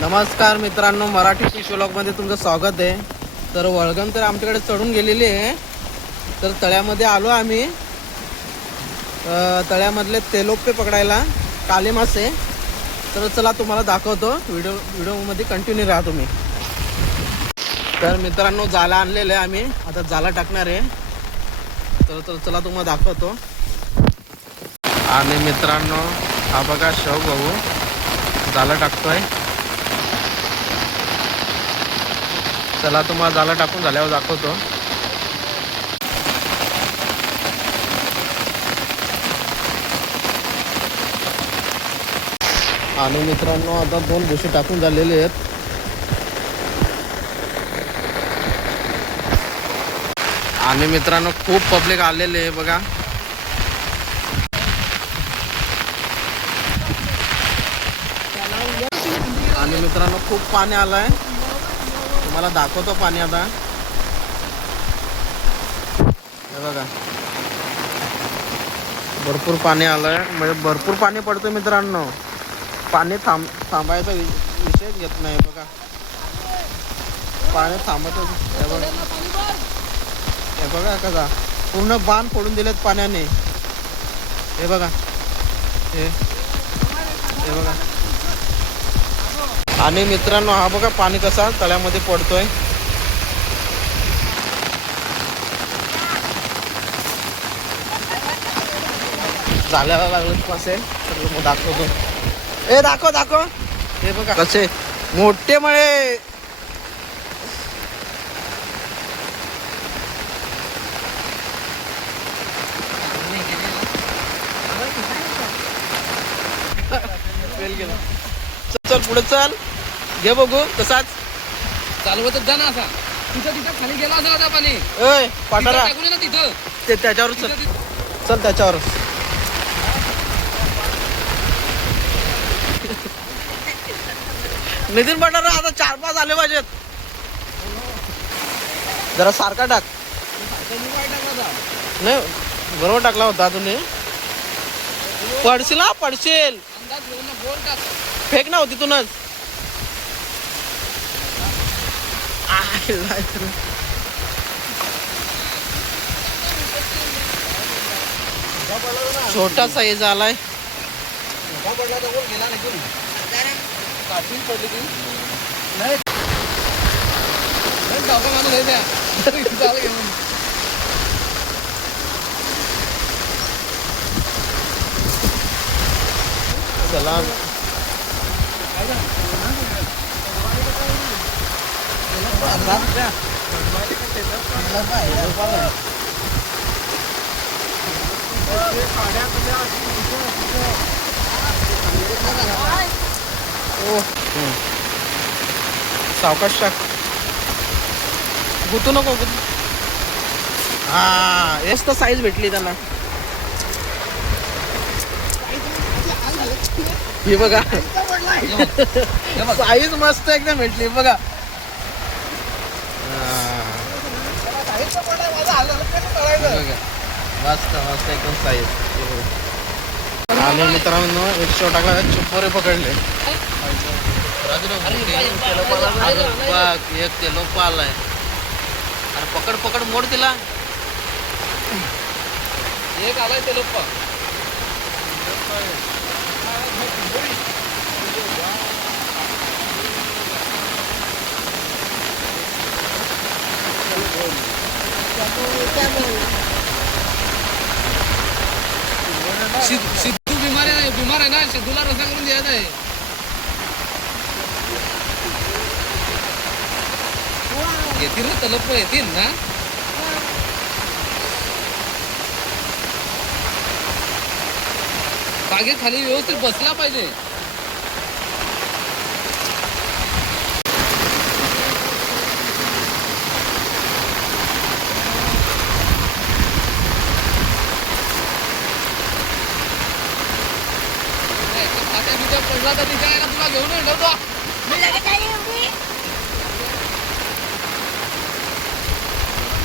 नमस्कार मित्रांनो, मराठी फिश व्लॉगमध्ये तुमचं स्वागत आहे. तर वळगण तर आमच्याकडे चढून गेलेली आहे. तर तळ्यामध्ये आलो आम्ही. तळ्यामधले तेलोपे पकडायला, काले मासे. तर चला तुम्हाला दाखवतो. व्हिडिओमध्ये कंटिन्यू राहा तुम्ही. तर मित्रांनो, जाळं आणलेलं आहे आम्ही. आता जाळं टाकणार आहे. तर चला तुम्हाला दाखवतो. आणि मित्रांनो, हा बघा शव भाऊ जाळं टाकतोय. चला तुम्हाला जाळं टाकून झाल्यावर दाखवतो. आणि मित्रांनो, आता 2 भुशी टाकून झालेले आहेत. आणि मित्रांनो, खूप पब्लिक आलेले आहे बघा. आणि मित्रांनो, खूप पाणी आलंय. तुम्हाला दाखवतो पाणी आता. हे बघा, भरपूर पाणी आलंय. म्हणजे भरपूर पाणी पडतं मित्रांनो. पाणी थांबायचा विषयच घेत नाही बघा. पाणी थांबतच. हे बघा कसा पूर्ण बांध फोडून दिलेत पाण्याने. हे बघा, हे बघा. आणि मित्रांनो, हा बघा पाणी कसा तळ्यामध्ये पडतोय. झाल्याला लागलं कसे. तर मग दाखवतो. दाखव. हे बघा कसे मोठे मळे. चल पुढे चल, घे बघू कसाच चालवतच जा ना. असा तिथं खाली गेला असा आता पाणी. पाटारा ना तिथं ते त्याच्यावर चल त्याच्यावर. नितीन पाटारा आता 4-5 आले पाहिजेत. जरा सारखा टाक. नाही बरोबर टाकला होता तुम्ही. पडशील पडशील. फेक ना होती तिथूनच. छोटा साईज आलाय. चला सावकाश टाक. गुतू नको. हा हेच तर साईज भेटली त्यांना. ही बघा साईज मस्त एकदम भेटली बघा. मस्त एकदम साईज. आणि मित्रांनो, एक शो टाकला. चुप्पोरे पकडले. एक तेलोपा आलाय. अरे पकड मोड तिला. एक आलाय तेलोपा. सिद्धू बिमार आहे ना. सिद्धूला रसा करून द्यायचा आहे. येतील ना तलप, येतील ना. बागेत खाली व्यवस्थित बसला पाहिजे. पडला तर तिच्या आहे ना, तुला घेऊन ठेवतो.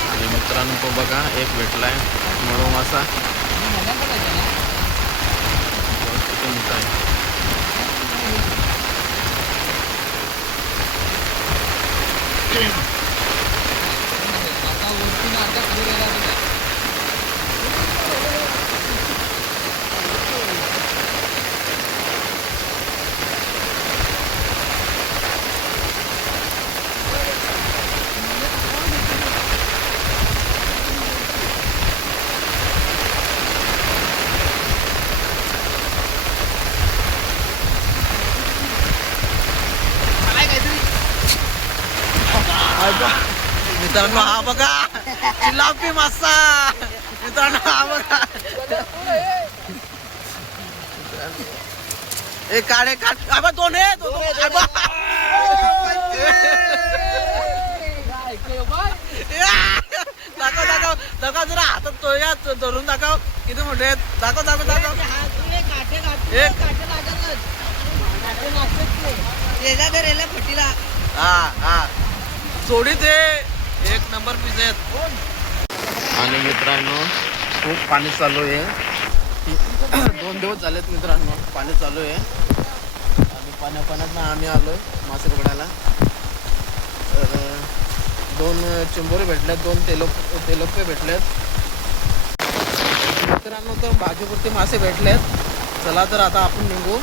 आणि मित्रांनो, तो बघा एक भेटलाय मळो मासा. मित्रांनो हा बघा जिलापी मासा मित्रांनो हा बघा एक काढे काढ आबा दोन आहे आबा. दाखव दाखव दाखव जरा हातात तो या धरून दाखव किती मोठे आहेत. दाखव दाखव दाखव हा हा जोडी ते एक नंबर पीस आहेत. आणि मित्रांनो खूप पाणी चालू आहे 2 दिवस झालेत मित्रांनो पाणी चालू आहे आणि पाण्यात आम्ही आलोय मासे पकडायला. तर 2 चिंबोरे भेटल्यात 2 तेलोपे भेटलेत मित्रांनो. तर भाजीपुरती मासे भेटलेत. चला तर आता आपण निघू.